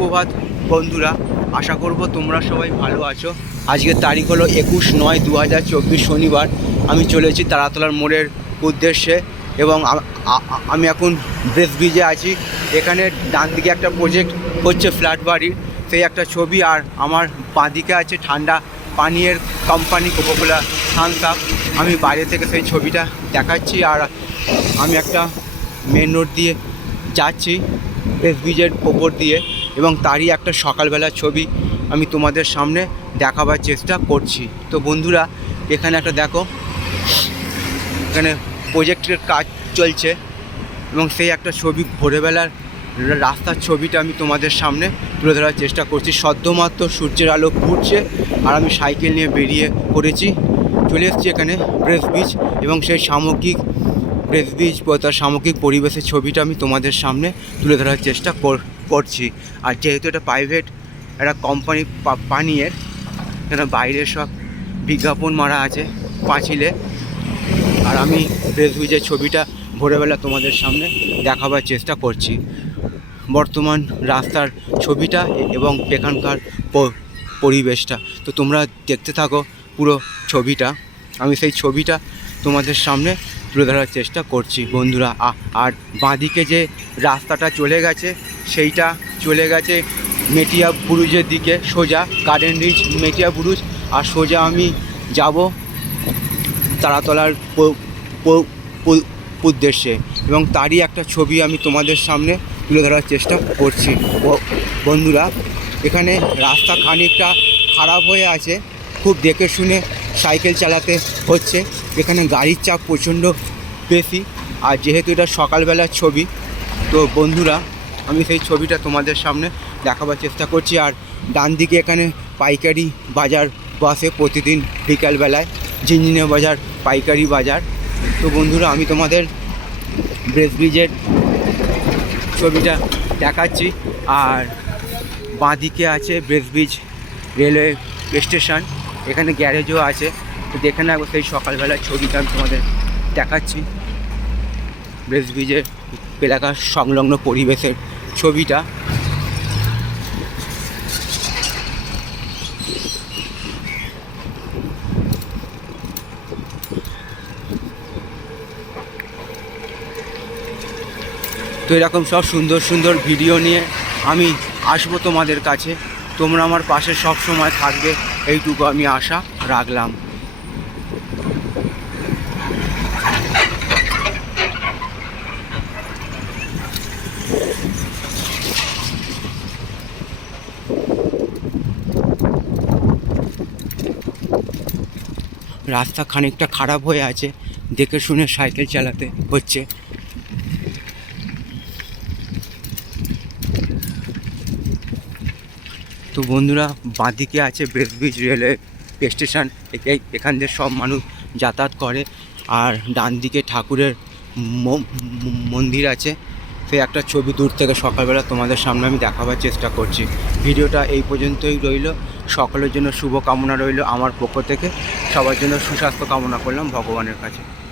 সুপ্রভাত বন্ধুরা। আশা করব তোমরা সবাই ভালো আছো। আজকের তারিখ হলো একুশ নয় দু হাজার চব্বিশ শনিবার। আমি চলেছি তারাতলার মোড়ের উদ্দেশ্যে এবং আমি এখন ব্রেস ব্রিজে আছি। এখানে ডান দিকে একটা প্রজেক্ট হচ্ছে ফ্ল্যাট বাড়ির সেই একটা ছবি আর আমার বাঁদিকে আছে ঠান্ডা পানীয়ের কোম্পানি কোকোকোলা থামস আপ আমি বাইরে থেকে সেই ছবিটা দেখাচ্ছি আর আমি একটা মেন রোড দিয়ে যাচ্ছি, ব্রেস ব্রিজের ওপর দিয়ে। এবং তারই একটা সকালবেলার ছবি আমি তোমাদের সামনে দেখাবার চেষ্টা করছি। তো বন্ধুরা, এখানে একটা দেখো, এখানে প্রজেক্টের কাজ চলছে এবং সেই একটা ছবি ভোরবেলার রাস্তার ছবিটা আমি তোমাদের সামনে তুলে ধরার চেষ্টা করছি। সদ্যমাত্র সূর্যের আলো ফুটছে আর আমি সাইকেল নিয়ে বেরিয়ে পড়েছি। চলে এসেছি এখানে ব্রেস বিচ এবং সেই সামগ্রিক ব্রেস বিচ তার সামগ্রিক পরিবেশের ছবিটা আমি তোমাদের সামনে তুলে ধরার চেষ্টা কর- করছি। আর যেহেতু এটা প্রাইভেট একটা কোম্পানি পানীয়ের এখানে বাইরে সব বিজ্ঞাপন মারা আছে পাঁচিলে। আর আমি বিচের ছবিটা ভোরবেলা তোমাদের সামনে দেখাবার চেষ্টা করছি। বর্তমান রাস্তার ছবিটা এবং এখানকার পরিবেশটা। তো তোমরা দেখতে থাকো পুরো ছবিটা। আমি সেই ছবিটা তোমাদের সামনে তুলে ধরার চেষ্টা করছি। বন্ধুরা আর বাঁদিকে যে রাস্তাটা চলে গেছে, সেইটা চলে গেছে মেটিয়া বুরুজের দিকে। সোজা গার্ডেন রিচ মেটিয়া বুরুজ। আর সোজা আমি যাব তারাতলার উদ্দেশ্যে। এবং তারই একটা ছবি আমি তোমাদের সামনে তুলে ধরার চেষ্টা করছি। বন্ধুরা, এখানে রাস্তা খানিকটা খারাপ হয়ে আছে। খুব দেখে শুনে সাইকেল চালাতে হচ্ছে। এখানে গাড়ির চাপ প্রচণ্ড বেশি। আর যেহেতু এটা সকালবেলার ছবি, তো বন্ধুরা, আমি সেই ছবিটা তোমাদের সামনে দেখাবার চেষ্টা করছি। আর ডান দিকে এখানে পাইকারি বাজার বসে প্রতিদিন বিকালবেলায় ঝিনঝিনে বাজার, পাইকারি বাজার। তো বন্ধুরা, আমি তোমাদের ব্রেস ব্রিজের ছবিটা দেখাচ্ছি। আর বাঁদিকে আছে ব্রেস ব্রিজ রেলওয়ে স্টেশন। এখানে গ্যারেজও আছে। তো দেখে নেব সেই সকালবেলার ছবিটা আমি তোমাদের দেখাচ্ছি। ব্রেস ব্রিজের এলাকার সংলগ্ন পরিবেশের ছবিটা। তো এরকম সব সুন্দর সুন্দর ভিডিও নিয়ে আমি আসব তোমাদের কাছে। তোমরা আমার পাশে সব সময় থাকবে। এইটুকু আমি আশা রাখলাম। রাস্তা খানিকটা খারাপ হয়ে আছে দেখে শুনে সাইকেল চালাতে হচ্ছে। তো বন্ধুরা, বাঁদিকে আছে ব্রেস ব্রিজ রেলওয়ে স্টেশন। এখান দিয়ে সব মানুষ যাতায়াত করে। আর ডান দিকে ঠাকুরের মন্দির আছে। সেই একটা ছবি দূর থেকে সকালবেলা তোমাদের সামনে আমি দেখাবার চেষ্টা করছি। ভিডিওটা এই পর্যন্তই রইল। সকলের জন্য শুভ কামনা রইল আমার পক্ষ থেকে। সবার জন্য সুস্বাস্থ্য কামনা করলাম ভগবানের কাছে।